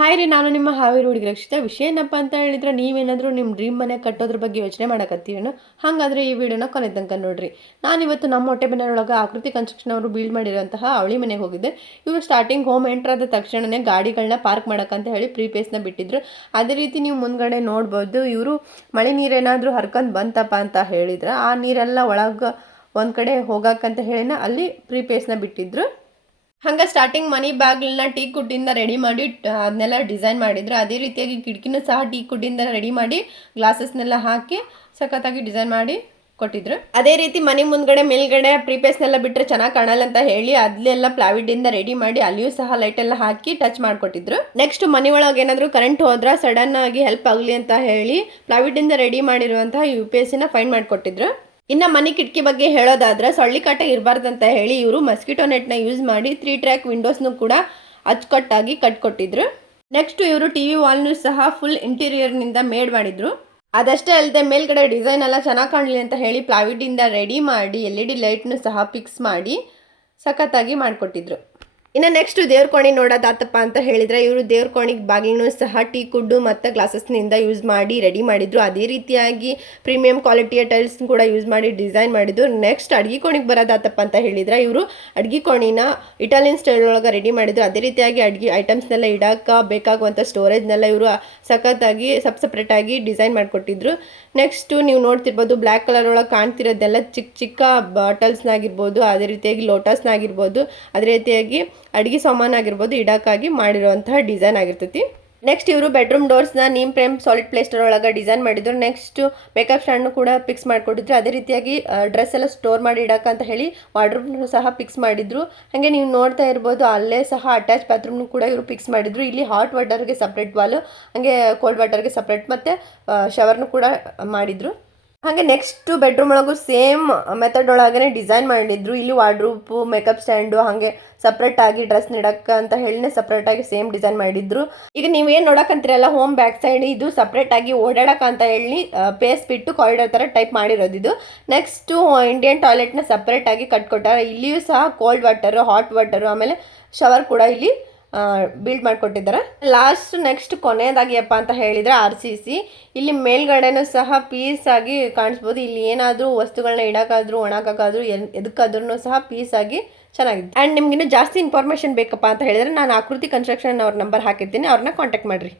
Hi ರೀ, ನಾನು ನಿಮ್ಮ ಹಾವೇರಿ ಹುಡುಗಿ ರಕ್ಷಿತ. ವಿಷಯ ಏನಪ್ಪ ಅಂತ ಹೇಳಿದ್ರೆ, ನೀವೇನಾದರೂ ನಿಮ್ಮ ಡ್ರೀಮ್ ಮನೆ ಕಟ್ಟೋದ್ರ ಬಗ್ಗೆ ಯೋಚನೆ ಮಾಡಕತ್ತೀರೇನೋ? ಹಾಗಾದರೆ ಈ ವಿಡಿಯೋನ ಕೊನೆ ತನಕ ನೋಡ್ರಿ. ನಾನಿವತ್ತು ನಮ್ಮ ಹೊಟ್ಟೆಬೆನ್ನೂರೊಳಗೆ ಆಕೃತಿ ಕನ್ಸ್ಟ್ರಕ್ಷನ್ ಅವರು ಬಿಲ್ಡ್ ಮಾಡಿರುವಂತಹ ಅವಳಿ ಮನೆಗೆ ಹೋಗಿದ್ದೆ. ಇವರು ಸ್ಟಾರ್ಟಿಂಗ್ ಹೋಮ್ ಎಂಟರ್ ಆದ ತಕ್ಷಣನೇ ಗಾಡಿಗಳನ್ನ ಪಾರ್ಕ್ ಮಾಡೋಕ್ಕಂತ ಹೇಳಿ ಪ್ರೀಪೇಸ್ನ ಬಿಟ್ಟಿದ್ರು. ಅದೇ ರೀತಿ ನೀವು ಮುಂದ್ಗಡೆ ನೋಡ್ಬೋದು, ಇವರು ಮಳೆ ನೀರೇನಾದರೂ ಹರ್ಕೊಂಡು ಬಂತಪ್ಪ ಅಂತ ಹೇಳಿದ್ರೆ ಆ ನೀರೆಲ್ಲ ಒಳಗೆ ಒಂದು ಕಡೆ ಹೋಗಕ್ಕಂತ ಹೇಳಿನ ಅಲ್ಲಿ ಪ್ರೀಪೇಸ್ನ ಬಿಟ್ಟಿದ್ರು. ಹಂಗೆ ಸ್ಟಾರ್ಟಿಂಗ್ ಮನಿ ಬಾಗಿಲನ್ನ ಟೀ ಕುಡ್ಡಿಂದ ರೆಡಿ ಮಾಡಿ ಅದನ್ನೆಲ್ಲ ಡಿಸೈನ್ ಮಾಡಿದ್ರು. ಅದೇ ರೀತಿಯಾಗಿ ಕಿಟಕಿನೂ ಸಹ ಟೀ ಕುಡ್ಡಿಂದ ರೆಡಿ ಮಾಡಿ ಗ್ಲಾಸಸ್ನೆಲ್ಲ ಹಾಕಿ ಸಖತ್ತಾಗಿ ಡಿಸೈನ್ ಮಾಡಿ ಕೊಟ್ಟಿದ್ರು. ಅದೇ ರೀತಿ ಮನೆ ಮುಂದ್ಗಡೆ ಮೇಲ್ಗಡೆ ಪ್ರೀಪೇಸ್ನೆಲ್ಲ ಬಿಟ್ಟರೆ ಚೆನ್ನಾಗಿ ಕಾಣಲ್ಲ ಅಂತ ಹೇಳಿ ಅಲ್ಲೆಲ್ಲ ಪ್ಲಾವಿಡಿಂದ ರೆಡಿ ಮಾಡಿ ಅಲ್ಲಿಯೂ ಸಹ ಲೈಟ್ ಎಲ್ಲ ಹಾಕಿ ಟಚ್ ಮಾಡಿಕೊಟ್ಟಿದ್ರು. ನೆಕ್ಸ್ಟ್ ಮನೆ ಒಳಗೆ ಏನಾದರೂ ಕರೆಂಟ್ ಹೋದ್ರೆ ಸಡನ್ ಆಗಿ ಹೆಲ್ಪ್ ಆಗಲಿ ಅಂತ ಹೇಳಿ ಪ್ಲಾವಿಡಿಂದ ರೆಡಿ ಮಾಡಿರುವಂತಹ UPS ಫೈಂಡ್ ಮಾಡಿಕೊಟ್ಟಿದ್ರು. ಇನ್ನು ಮನೆ ಕಿಟಕಿ ಬಗ್ಗೆ ಹೇಳೋದಾದ್ರೆ, ಸೊಳ್ಳಿ ಕಾಟ ಇರಬಾರ್ದಂತ ಹೇಳಿ ಇವರು ಮಸ್ಕಿಟೋ ನೆಟ್ನ ಯೂಸ್ ಮಾಡಿ 3 ಟ್ರ್ಯಾಕ್ ವಿಂಡೋಸ್ನು ಕೂಡ ಅಚ್ಚುಕಟ್ಟಾಗಿ ಕಟ್ಕೊಟ್ಟಿದ್ರು. ನೆಕ್ಸ್ಟ್ ಇವರು TV ವಾಲ್ನು ಸಹ ಫುಲ್ ಇಂಟೀರಿಯರ್ನಿಂದ ಮೇಡ್ ಮಾಡಿದ್ರು. ಅದಷ್ಟೇ ಅಲ್ಲದೆ ಮೇಲ್ಗಡೆ ಡಿಸೈನ್ ಎಲ್ಲ ಚೆನ್ನಾಗಿ ಕಾಣಲಿ ಅಂತ ಹೇಳಿ ಪ್ಲಾವಿಡಿಂದ ರೆಡಿ ಮಾಡಿ LED ಲೈಟ್ನು ಸಹ ಫಿಕ್ಸ್ ಮಾಡಿ ಸಖತ್ತಾಗಿ ಮಾಡಿಕೊಟ್ಟಿದ್ರು. ಇನ್ನು ನೆಕ್ಸ್ಟ್ ದೇವ್ರ ಕೋಣೆ ನೋಡೋದಾತಪ್ಪ ಅಂತ ಹೇಳಿದರೆ, ಇವರು ದೇವ್ರ ಕೋಣೆಗೆ ಬಾಗಿಲೂ ಸಹ ಟೀ ಕುಡ್ಡು ಮತ್ತು ಗ್ಲಾಸಸ್ನಿಂದ ಯೂಸ್ ಮಾಡಿ ರೆಡಿ ಮಾಡಿದ್ರು. ಅದೇ ರೀತಿಯಾಗಿ ಪ್ರೀಮಿಯಂ ಕ್ವಾಲಿಟಿಯ ಟೈಲ್ಸ್ ಕೂಡ ಯೂಸ್ ಮಾಡಿ ಡಿಸೈನ್ ಮಾಡಿದ್ರು. ನೆಕ್ಸ್ಟ್ ಅಡುಗೆ ಕೋಣೆಗೆ ಬರೋದಾತಪ್ಪ ಅಂತ ಹೇಳಿದರೆ, ಇವರು ಅಡುಗೆ ಕೋಣೆನ ಇಟಾಲಿಯನ್ ಸ್ಟೈಲ್ ಒಳಗೆ ರೆಡಿ ಮಾಡಿದ್ರು. ಅದೇ ರೀತಿಯಾಗಿ ಅಡುಗೆ ಐಟಮ್ಸ್ನೆಲ್ಲ ಇಡೋಕೆ ಬೇಕಾಗುವಂಥ ಸ್ಟೋರೇಜ್ನೆಲ್ಲ ಇವರು ಸಖತ್ತಾಗಿ ಸಪ್ರೇಟಾಗಿ ಡಿಸೈನ್ ಮಾಡಿಕೊಟ್ಟಿದ್ರು. ನೆಕ್ಸ್ಟು ನೀವು ನೋಡ್ತಿರ್ಬೋದು, ಬ್ಲ್ಯಾಕ್ ಕಲರ್ ಒಳಗೆ ಕಾಣ್ತಿರೋದೆಲ್ಲ ಚಿಕ್ಕ ಚಿಕ್ಕ ಬಾಟಲ್ಸ್ನಾಗಿರ್ಬೋದು, ಅದೇ ರೀತಿಯಾಗಿ ಲೋಟಸ್ನಾಗಿರ್ಬೋದು, ಅದೇ ರೀತಿಯಾಗಿ ಅಡುಗೆ ಸಾಮಾನಾಗಿರ್ಬೋದು ಇಡಕ್ಕಾಗಿ ಮಾಡಿರುವಂತಹ ಡಿಸೈನ್ ಆಗಿರ್ತೈತಿ. ನೆಕ್ಸ್ಟ್ ಇವರು ಬೆಡ್ರೂಮ್ ಡೋರ್ಸ್ನ ನೀಮ್ ಫ್ರೇಮ್ ಸಾಲಿಡ್ ಪ್ಲೇಸ್ಟರ್ ಒಳಗೆ ಡಿಸೈನ್ ಮಾಡಿದ್ರು. ನೆಕ್ಸ್ಟ್ ಮೇಕಪ್ ಸ್ಟ್ಯಾಂಡ್ನು ಕೂಡ ಫಿಕ್ಸ್ ಮಾಡಿಕೊಟ್ಟಿದ್ರು. ಅದೇ ರೀತಿಯಾಗಿ ಡ್ರೆಸ್ ಎಲ್ಲ ಸ್ಟೋರ್ ಮಾಡಿ ಇಡಕ್ಕಂತ ಹೇಳಿ ವಾರ್ಡ್ರೋಬ್ನು ಸಹ ಫಿಕ್ಸ್ ಮಾಡಿದ್ರು. ಹಾಗೆ ನೀವು ನೋಡ್ತಾ ಇರ್ಬೋದು, ಅಲ್ಲೇ ಸಹ ಅಟ್ಯಾಚ್ ಬಾತ್ರೂಮ್ನು ಕೂಡ ಇವರು ಫಿಕ್ಸ್ ಮಾಡಿದ್ರು. ಇಲ್ಲಿ ಹಾಟ್ ವಾಟರ್ಗೆ ಸಪ್ರೇಟ್ ವಾಲು, ಹಾಗೆ ಕೋಲ್ಡ್ ವಾಟರ್ಗೆ ಸಪ್ರೇಟ್ ಮತ್ತು ಶವರ್ನು ಕೂಡ ಮಾಡಿದ್ರು. ಹಾಗೆ ನೆಕ್ಸ್ಟ್ ಬೆಡ್ರೂಮ್ ಒಳಗೂ ಸೇಮ್ ಮೆಥಡ್ ಒಳಗೇ ಡಿಸೈನ್ ಮಾಡಿದ್ರು. ಇಲ್ಲಿ ವಾರ್ಡ್ರೂಪು, ಮೇಕಪ್ ಸ್ಟ್ಯಾಂಡು, ಹಾಗೆ ಸಪ್ರೇಟಾಗಿ ಡ್ರೆಸ್ ಇಡಕ್ಕೆ ಅಂತ ಹೇಳಿನೇ ಸಪ್ರೇಟಾಗಿ ಸೇಮ್ ಡಿಸೈನ್ ಮಾಡಿದ್ರು. ಈಗ ನೀವೇನು ನೋಡಕ್ಕಂತೀರಲ್ಲ, ಹೋಮ್ ಬ್ಯಾಕ್ ಸೈಡ್ ಇದು ಸಪ್ರೇಟಾಗಿ ಓಡಾಡಕ್ಕೆ ಅಂತ ಹೇಳಿ ಪೇಸ್ ಬಿಟ್ಟು ಕಾರಿಡಾರ್ ಥರ ಟೈಪ್ ಮಾಡಿರೋದು ಇದು. ನೆಕ್ಸ್ಟು ಇಂಡಿಯನ್ ಟಾಯ್ಲೆಟ್ನ ಸಪ್ರೇಟಾಗಿ ಕಟ್ಕೊಟ್ಟಾರೆ. ಇಲ್ಲಿಯೂ ಸಹ ಕೋಲ್ಡ್ ವಾಟರು, ಹಾಟ್ ವಾಟರು, ಆಮೇಲೆ ಶವರ್ ಕೂಡ ಇಲ್ಲಿ ಬಿಲ್ಡ್ ಮಾಡಿಕೊಟ್ಟಿದ್ದಾರೆ. ಲಾಸ್ಟ್ ನೆಕ್ಸ್ಟ್ ಕೊನೆಯದಾಗಿಯಪ್ಪ ಅಂತ ಹೇಳಿದರೆ RCC. ಇಲ್ಲಿ ಮೇಲ್ಗಡೆನೂ ಸಹ ಪೀಸಾಗಿ ಕಾಣಿಸ್ಬೋದು. ಇಲ್ಲಿ ಏನಾದರೂ ವಸ್ತುಗಳನ್ನ ಇಡೋಕ್ಕಾದ್ರೂ, ಒಣಗಾಕಾದ್ರೂ, ಎದಕ್ಕಾದ್ರೂ ಸಹ ಪೀಸಾಗಿ ಚೆನ್ನಾಗಿದೆ. ಆ್ಯಂಡ್ ನಿಮ್ಗಿನ್ನೂ ಜಾಸ್ತಿ ಇನ್ಫಾರ್ಮೇಷನ್ ಬೇಕಪ್ಪ ಅಂತ ಹೇಳಿದರೆ, ನಾನು ಆಕೃತಿ ಕನ್ಸ್ಟ್ರಕ್ಷನ್ ಅವ್ರ ನಂಬರ್ ಹಾಕಿರ್ತೀನಿ, ಅವ್ರನ್ನ ಕಾಂಟ್ಯಾಕ್ಟ್ ಮಾಡಿರಿ.